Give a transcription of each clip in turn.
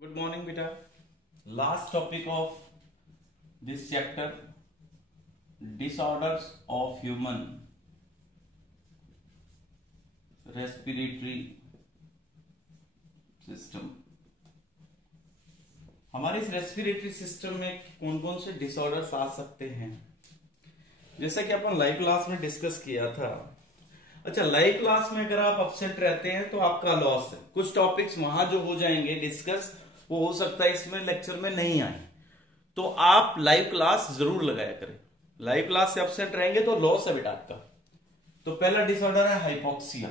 Good morning, beta. Last topic of this chapter: disorders of human respiratory system. हमारे इस respiratory system में कौन कौन से डिसऑर्डर्स आ सकते हैं, जैसा कि अपन लाइव क्लास में डिस्कस किया था। अच्छा, लाइव क्लास में अगर आप अपसेट रहते हैं तो आपका लॉस है। कुछ टॉपिक्स वहां जो हो जाएंगे डिस्कस, वो हो सकता है इसमें लेक्चर में नहीं आए, तो आप लाइव क्लास जरूर लगाया करें। लाइव क्लास से अपसेट रहेंगे तो लॉस है बेटा आपका। तो पहला डिसऑर्डर है हाइपोक्सिया।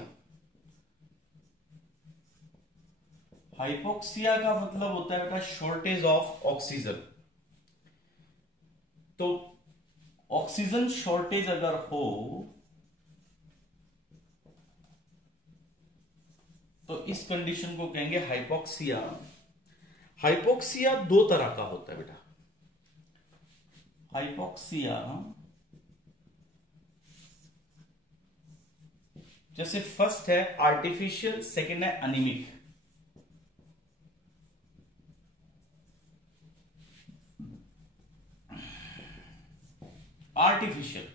हाइपोक्सिया का मतलब होता है बेटा शॉर्टेज ऑफ ऑक्सीजन। तो ऑक्सीजन शॉर्टेज अगर हो तो इस कंडीशन को कहेंगे हाइपोक्सिया। हाइपोक्सिया दो तरह का होता है बेटा। हाइपोक्सिया जैसे फर्स्ट है आर्टिफिशियल, सेकंड है अनीमिक। आर्टिफिशियल,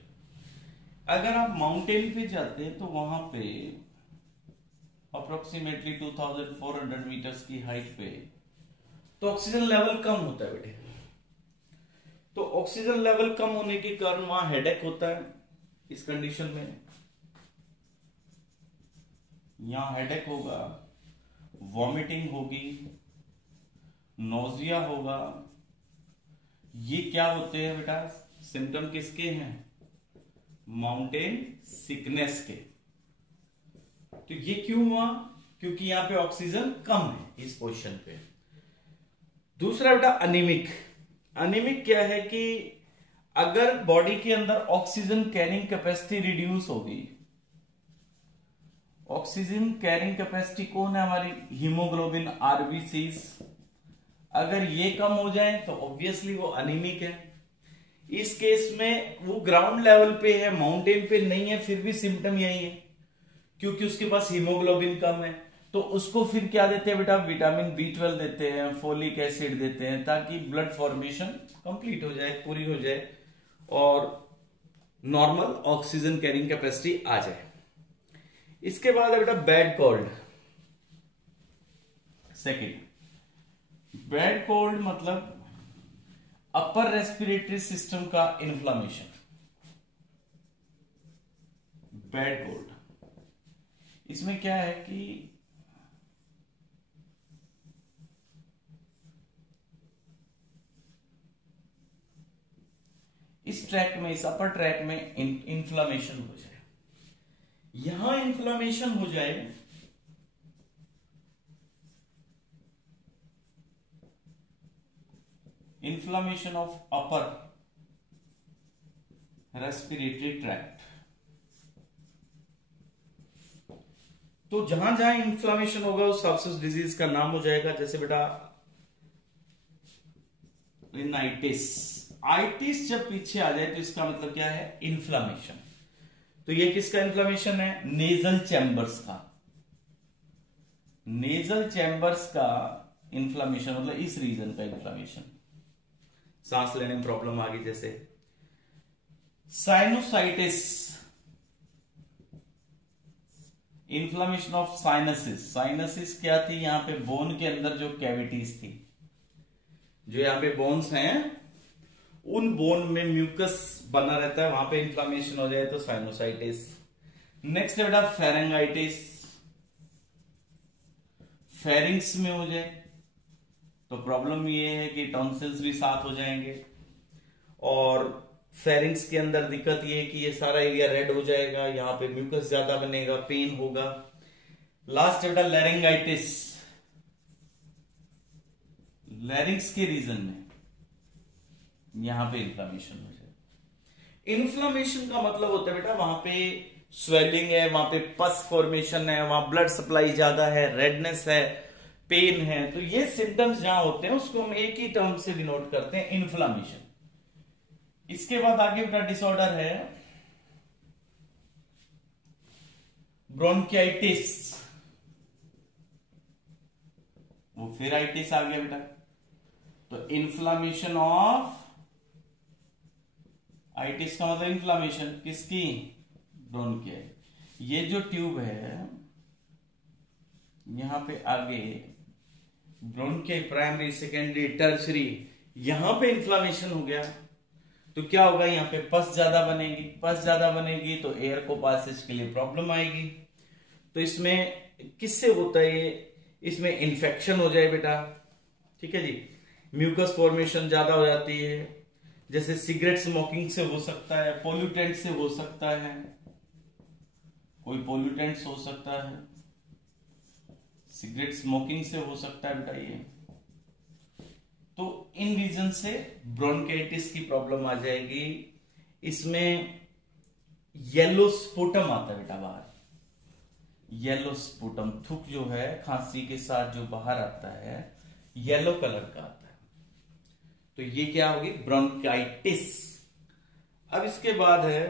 अगर आप माउंटेन पे जाते हैं तो वहां पे अप्रोक्सीमेटली 2400 मीटर्स की हाइट पे तो ऑक्सीजन लेवल कम होता है बेटे। तो ऑक्सीजन लेवल कम होने के कारण वहां हेडेक होता है। इस कंडीशन में यहां हेडेक होगा, वॉमिटिंग होगी, नोजिया होगा। ये क्या होते हैं बेटा? सिम्टम किसके हैं? माउंटेन सिकनेस के। तो ये क्यों हुआ? क्योंकि यहां पे ऑक्सीजन कम है इस पोजीशन पे। दूसरा बेटा अनीमिक। अनीमिक क्या है कि अगर बॉडी के अंदर ऑक्सीजन कैरिंग कैपेसिटी रिड्यूस होगी, ऑक्सीजन कैरिंग कैपेसिटी कौन है हमारी? Haemoglobin, RBCs. अगर ये कम हो जाए तो ऑब्वियसली वो अनीमिक है। इस केस में वो ग्राउंड लेवल पे है, माउंटेन पे नहीं है, फिर भी सिम्टम यही है क्योंकि उसके पास हीमोग्लोबिन कम है। तो उसको फिर क्या देते हैं बेटा? विटामिन B12 देते हैं, फोलिक एसिड देते हैं, ताकि ब्लड फॉर्मेशन कंप्लीट हो जाए, पूरी हो जाए और नॉर्मल ऑक्सीजन कैरिंग कैपेसिटी आ जाए। इसके बाद है बेटा bad cold. Second, bad cold मतलब अपर रेस्पिरेटरी सिस्टम का इन्फ्लामेशन। बैड कोल्ड, इसमें क्या है कि इस ट्रैक में, इस अपर ट्रैक में इन्फ्लामेशन हो जाए। यहां इन्फ्लामेशन हो जाए inflammation of upper respiratory tract. तो जहां जहां इन्फ्लामेशन होगा उस सबसे डिजीज का नाम हो जाएगा, जैसे बेटा रिनाइटिस। आइटिस जब पीछे आ जाए तो इसका मतलब क्या है? इन्फ्लामेशन। तो ये किसका इन्फ्लामेशन है? नेजल चैम्बर्स का। नेजल चैम्बर्स का इन्फ्लामेशन मतलब इस रीजन का इन्फ्लामेशन। सांस लेने में प्रॉब्लम आ गई, जैसे sinusitis, inflammation of sinuses. Sinuses क्या थी? यहां पे बोन के अंदर जो कैविटीज थी, जो यहां पे बोन्स हैं, उन बोन में म्यूकस बना रहता है, वहां पे इन्फ्लामेशन हो जाए तो साइनोसाइटिस। नेक्स्ट है बेटा फेरेंगाइटिस। फेरिंग्स में हो जाए तो प्रॉब्लम ये है कि टॉन्सिल्स भी साथ हो जाएंगे, और फेरिंग्स के अंदर दिक्कत ये है कि ये सारा एरिया रेड हो जाएगा, यहां पे म्यूकस ज्यादा बनेगा, पेन होगा। लास्ट बेटा लैरिंगाइटिस। लैरिंग्स के रीजन में यहां पे इन्फ्लामेशन हो जाए। इन्फ्लामेशन का मतलब होता है बेटा वहां पे स्वेलिंग है, वहां पे पस फॉर्मेशन है, वहां ब्लड सप्लाई ज्यादा है, रेडनेस है, पेन है। तो ये सिम्टम्स जहां होते हैं उसको हम एक ही टर्म से डिनोट करते हैं, इन्फ्लामेशन। इसके बाद आगे बेटा डिसऑर्डर है ब्रोंकियाइटिस। वो फिर आइटिस आ गया बेटा। तो इन्फ्लामेशन ऑफ आइटिस का मतलब इन्फ्लामेशन किसकी, ब्रोंकियाई। ये जो ट्यूब है यहां पे आगे ब्रोंकियाई प्राइमरी सेकेंडरी टर्शरी, यहां पे इन्फ्लामेशन हो गया तो क्या होगा, यहां पे पस ज्यादा बनेगी, पस ज्यादा बनेगी तो एयर को पासेज के लिए प्रॉब्लम आएगी। तो इसमें किससे होता है ये, इसमें इन्फेक्शन हो जाए बेटा, ठीक है जी, म्यूकस फॉर्मेशन ज्यादा हो जाती है, जैसे सिगरेट स्मोकिंग से हो सकता है, पोल्यूटेंट से हो सकता है, कोई पोल्यूटेंट्स हो सकता है, सिगरेट स्मोकिंग से हो सकता है बेटा ये। तो इन रीजन से ब्रोंकाइटिस की प्रॉब्लम आ जाएगी। इसमें येलो स्पुटम आता है बेटा बाहर, येलो स्पुटम, थूक जो है खांसी के साथ जो बाहर आता है येलो कलर का आता है, तो ये क्या होगी, ब्रोंकाइटिस। अब इसके बाद है,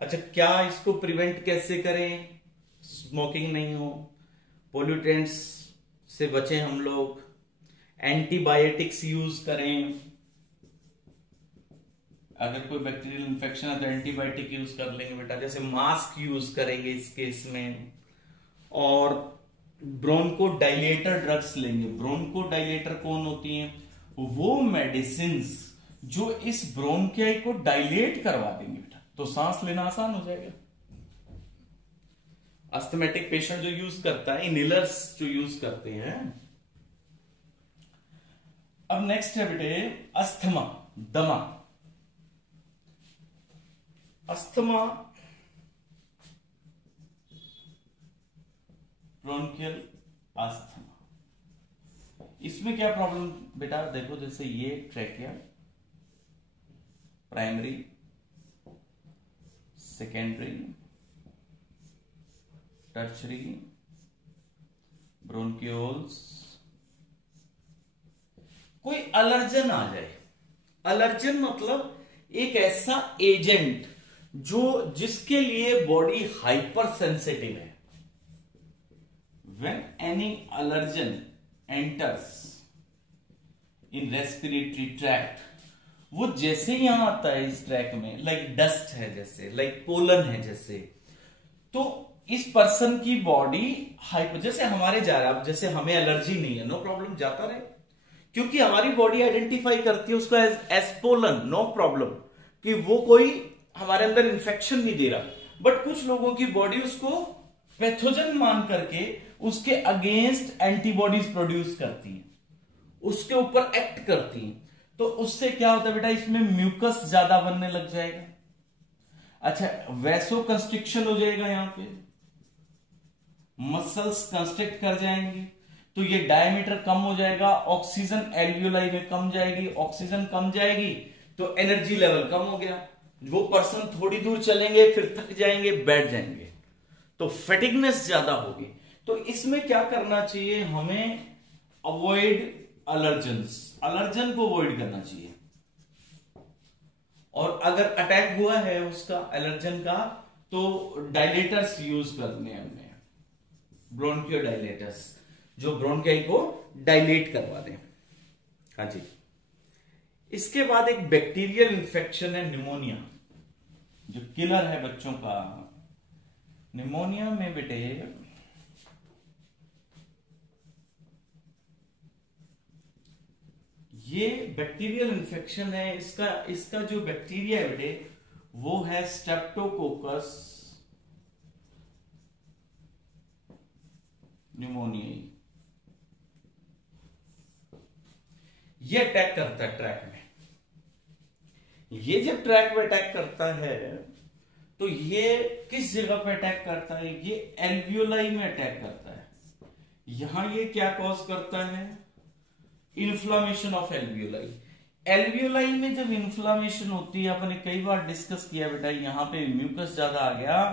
अच्छा क्या इसको प्रिवेंट कैसे करें, स्मोकिंग नहीं हो, पोल्यूटेंट्स से बचें हम लोग, एंटीबायोटिक्स यूज करें, अगर कोई बैक्टीरियल इंफेक्शन है तो एंटीबायोटिक यूज कर लेंगे बेटा, जैसे मास्क यूज करेंगे इस केस में, और ब्रोंको डायलेटर ड्रग्स लेंगे। ब्रोंको डायलेटर कौन होती हैं, वो मेडिसिन्स जो इस ब्रोंकियाई को डायलेट करवा देंगे बेटा, तो सांस लेना आसान हो जाएगा। अस्थमेटिक पेशेंट जो यूज करता है, इनहेलर्स जो यूज करते हैं। अब नेक्स्ट है बेटे अस्थमा, दमा। अस्थमा ब्रोंकियल अस्थमा, इसमें क्या प्रॉब्लम बेटा, देखो जैसे ये trachea, primary secondary tertiary bronchioles, कोई अलर्जन आ जाए। अलर्जन मतलब एक ऐसा एजेंट जो जिसके लिए बॉडी हाइपर सेंसिटिव है। When any allergen enters in respiratory tract, वो जैसे यहां आता है इस ट्रैक में, लाइक डस्ट है जैसे, लाइक पोलन है जैसे, तो इस पर्सन की बॉडी हाइपर, जैसे हमारे जा रहा है, जैसे हमें एलर्जी नहीं है, नो प्रॉब्लम, जाता रहे, क्योंकि हमारी बॉडी आइडेंटिफाई करती है उसको एज पोलन, नो प्रॉब्लम, कि वो कोई हमारे अंदर इंफेक्शन नहीं दे रहा। बट कुछ लोगों की बॉडी उसको पैथोजन मान करके उसके अगेंस्ट एंटीबॉडीज प्रोड्यूस करती है, उसके ऊपर एक्ट करती है, तो उससे क्या होता है बेटा, इसमें म्यूकस ज्यादा बनने लग जाएगा। अच्छा, वैसो कंस्ट्रिक्शन हो जाएगा, यहां पे मसल्स कंस्ट्रिक्ट कर जाएंगे, तो ये डायमीटर कम हो जाएगा, ऑक्सीजन एल्वियोलाई में कम जाएगी, ऑक्सीजन कम जाएगी तो एनर्जी लेवल कम हो गया, वो पर्सन थोड़ी दूर चलेंगे फिर थक जाएंगे, बैठ जाएंगे, तो फैटिगनेस ज्यादा होगी। तो इसमें क्या करना चाहिए, हमें अवॉइड अलर्जन्स, अलर्जन को अवॉइड करना चाहिए। और अगर अटैक हुआ है उसका एलर्जन का, तो डायलेटर्स यूज करने हैं हमें, ब्रोंकियो डायलेटर्स, जो ब्रोंकियाई को डायलेट करवा दें। हाँ जी। इसके बाद एक बैक्टीरियल इंफेक्शन है निमोनिया, जो किलर है बच्चों का। निमोनिया में बेटे ये बैक्टीरियल इंफेक्शन है, इसका जो बैक्टीरिया है बेटे वो है स्ट्रेप्टोकोकस निमोनियाई। ये अटैक करता है ट्रैक में। ये जब ट्रैक में अटैक करता है तो ये किस जगह पे अटैक करता है, ये एल्वियोलाई में अटैक करता है। यहां ये क्या कॉज करता है, इन्फ्लामेशन ऑफ एल्वियोलाई। एल्वियोलाई में जब इन्फ्लामेशन होती है, अपने कई बार डिस्कस किया बेटा, यहां पे म्यूकस ज्यादा आ गया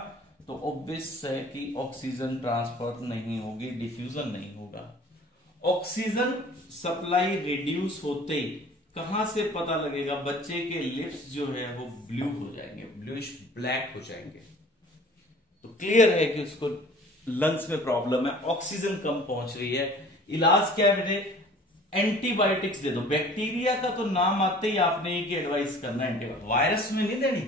तो ऑब्वियस है कि ऑक्सीजन ट्रांसफर नहीं होगी, डिफ्यूजन नहीं होगा। ऑक्सीजन सप्लाई रिड्यूस होते कहां से पता लगेगा, बच्चे के लिप्स जो है वो ब्लू हो जाएंगे, ब्लूइश ब्लैक हो जाएंगे, तो क्लियर है कि उसको लंग्स में प्रॉब्लम है, ऑक्सीजन कम पहुंच रही है, इलाज क्या है बेटे? एंटीबायोटिक्स दे दो। बैक्टीरिया का तो नाम आते ही आपने एक एडवाइस करना है एंटीबायोटिक, वायरस में नहीं देनी।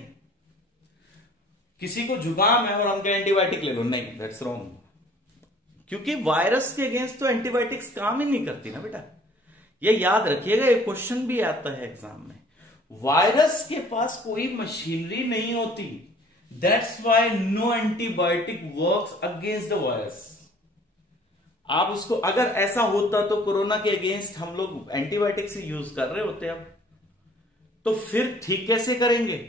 किसी को जुकाम है और हम क्या एंटीबायोटिक ले लो, नहीं, दैट्स रॉन्ग। क्योंकि वायरस के अगेंस्ट तो एंटीबायोटिक्स काम ही नहीं करती ना बेटा, ये याद रखिएगा, ये क्वेश्चन भी आता है एग्जाम में। वायरस के पास कोई मशीनरी नहीं होती, that's why no antibiotic works against the virus. आप उसको, अगर ऐसा होता तो कोरोना के अगेंस्ट हम लोग एंटीबायोटिक से यूज कर रहे होते अब, तो फिर ठीक कैसे करेंगे?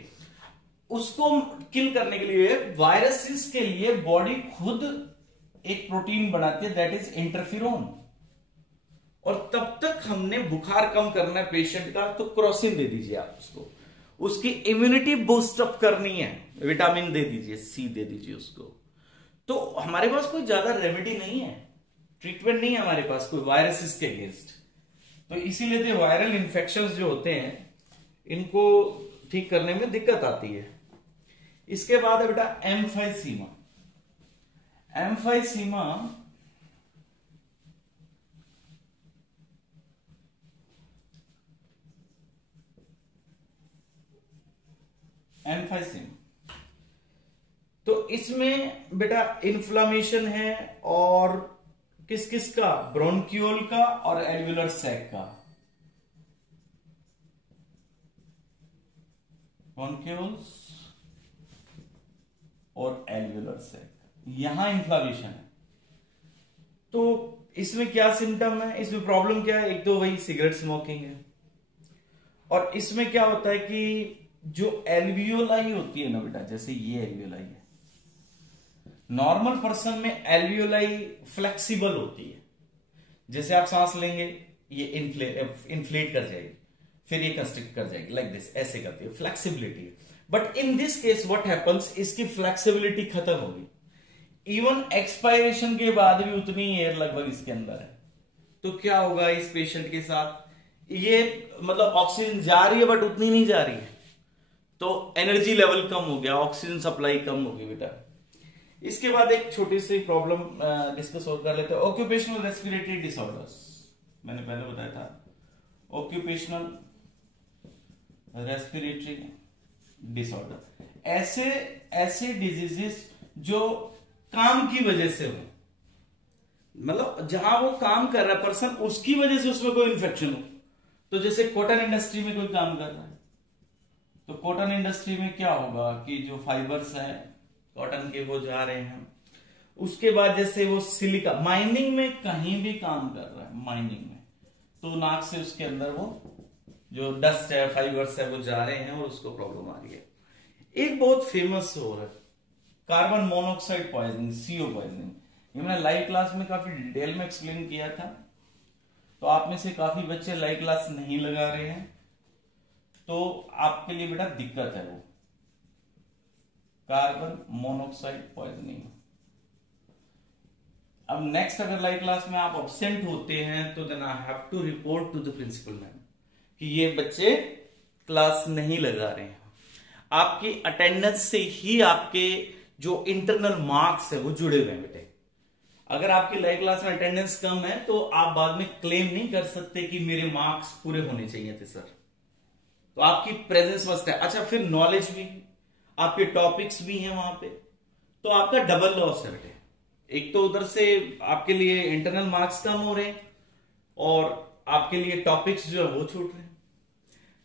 उसको किल करने के लिए, वायरसेस के लिए बॉडी खुद एक प्रोटीन बनाती है, दैट इज इंटरफेरोन। और तब तक हमने बुखार कम करना है पेशेंट का, तो क्रोसिन दे दीजिए आप उसको, उसकी इम्यूनिटी बूस्ट अप करनी है, विटामिन दे दीजिए, सी दे दीजिए उसको। तो हमारे पास कोई ज्यादा रेमेडी नहीं है, ट्रीटमेंट नहीं है हमारे पास कोई वायरसेस के अगेंस्ट। तो इसीलिए तो वायरल इंफेक्शंस जो होते हैं इनको ठीक करने में दिक्कत आती है। इसके बाद है बेटा एम्फाइसीमा। एम्फाइसीमा तो इसमें बेटा इन्फ्लामेशन है, और किस किस का? ब्रोंकियोल का और एल्वियोलर सैक का। ब्रोंकियोल्स और एल्वियोलर सैक, यहां इन्फ्लामेशन है। तो इसमें क्या सिम्टम है, इसमें प्रॉब्लम क्या है? एक तो वही सिगरेट स्मोकिंग है, और इसमें क्या होता है कि जो एल्वियोलाई होती है ना बेटा, जैसे ये एल्वियोलाई है, नॉर्मल पर्सन में एल्वियोलाई फ्लेक्सिबल होती है, जैसे आप सांस लेंगे ये इन्फ्लेट कर जाएगी, फिर ये कंस्ट्रिक्ट कर जाएगी, लाइक दिस, ऐसे करती है, फ्लेक्सिबिलिटी है। But in this case what happens, इसकी फ्लेक्सिबिलिटी खत्म होगी, इवन एक्सपायरेशन के बाद भी उतनी एयर लगभग इसके अंदर है। तो क्या होगा इस पेशेंट के साथ? ये मतलब ऑक्सीजन जा रही है बट उतनी नहीं जा रही है, तो एनर्जी लेवल कम हो गया, ऑक्सीजन सप्लाई कम होगी बेटा। इसके बाद एक छोटी सी प्रॉब्लम डिस्कस और कर लेते हैं, ऑक्यूपेशनल रेस्पिरेटरी डिसऑर्डर्स। मैंने पहले बताया था ऑक्यूपेशनल रेस्पिरेटरी डिसऑर्डर, ऐसे डिजीजेस जो काम की वजह से हो, मतलब जहां वो काम कर रहा है पर्सन, उसकी वजह से उसमें कोई इन्फेक्शन हो। तो जैसे कॉटन इंडस्ट्री में कोई काम कर रहा है, तो कॉटन इंडस्ट्री में क्या होगा कि जो फाइबर्स हैं कॉटन के वो जा रहे हैं, उसके बाद जैसे वो सिलिका, माइनिंग में कहीं भी काम कर रहा है, माइनिंग में, तो नाक से उसके अंदर वो जो डस्ट है, फाइबर्स है, वो जा रहे हैं और उसको प्रॉब्लम आ रही है। एक बहुत फेमस हो रहा है carbon monoxide poisoning, CO poisoning. ये मैंने लाइव क्लास में काफी डिटेल में एक्सप्लेन किया था, तो आप में से काफी बच्चे लाइव क्लास नहीं लगा रहे हैं, तो आपके लिए बेटा दिक्कत है वो कार्बन मोनोऑक्साइड पॉइजनिंग। अब नेक्स्ट अगर लाइव क्लास में आप अब्सेंट होते हैं तो then I have to report to the principal ma'am कि ये बच्चे क्लास नहीं लगा रहे हैं। आपकी अटेंडेंस से ही आपके जो इंटरनल मार्क्स है वो जुड़े हुए हैं बेटे। अगर आपकी लाइव क्लास में अटेंडेंस कम है तो आप बाद में क्लेम नहीं कर सकते कि मेरे मार्क्स पूरे होने चाहिए थे सर, तो आपकी प्रेजेंस मस्ट है। अच्छा, फिर नॉलेज भी, आपके टॉपिक्स भी हैं वहां पे, तो आपका डबल लॉस है बेटे। एक तो उधर से आपके लिए इंटरनल मार्क्स कम हो रहे हैं और आपके लिए टॉपिक्स जो है वो छूट रहे हैं।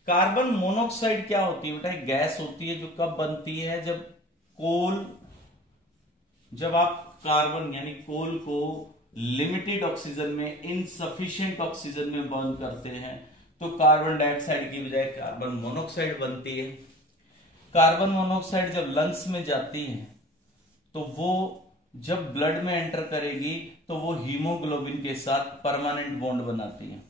कार्बन मोनोऑक्साइड क्या होती है बेटा? एक गैस होती है जो कब बनती है, जब आप कार्बन यानी कोल को लिमिटेड ऑक्सीजन में, इनसफिशिएंट ऑक्सीजन में बर्न करते हैं तो कार्बन डाइऑक्साइड की बजाय कार्बन मोनोऑक्साइड बनती है। कार्बन मोनोऑक्साइड जब लंग्स में जाती है तो वो जब ब्लड में एंटर करेगी तो वो हीमोग्लोबिन के साथ परमानेंट बॉन्ड बनाती है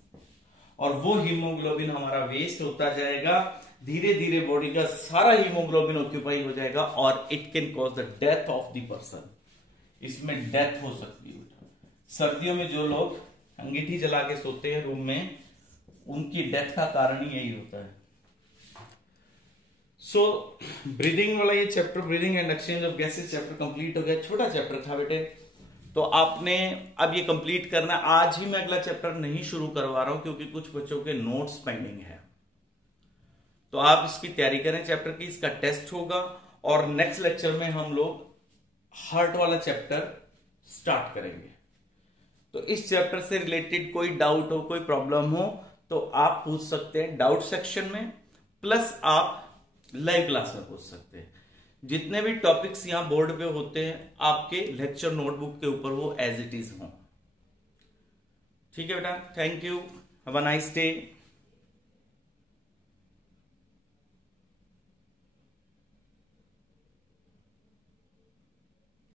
और वो हीमोग्लोबिन हमारा वेस्ट होता जाएगा, धीरे धीरे बॉडी का सारा हीमोग्लोबिन ऑक्यूपाई हो जाएगा और it can cause the death of the person. इसमें डेथ हो सकती है। सर्दियों में जो लोग अंगीठी जला के सोते हैं रूम में, उनकी डेथ का कारण ही यही होता है। सो ब्रीदिंग वाला ये chapter, breathing and exchange of gases chapter complete हो गया। छोटा चैप्टर था बेटे, तो तो आपने अब ये कंप्लीट करना है। आज ही मैं अगला चैप्टर नहीं शुरू करवा रहा हूं क्योंकि कुछ बच्चों के नोट्स पेंडिंग है, तो आप इसकी तैयारी करें चैप्टर की। इसका टेस्ट होगा और नेक्स्ट लेक्चर में हम लोग हार्ट वाला चैप्टर स्टार्ट करेंगे। तो इस चैप्टर से रिलेटेड कोई डाउट हो, कोई प्रॉब्लम हो तो आप पूछ सकते हैं डाउट सेक्शन में, प्लस आप लाइव क्लास में पूछ सकते हैं। जितने भी टॉपिक्स यहां बोर्ड पे होते हैं आपके लेक्चर नोटबुक के ऊपर वो एज इट इज हों। ठीक है बेटा, thank you, have a nice day.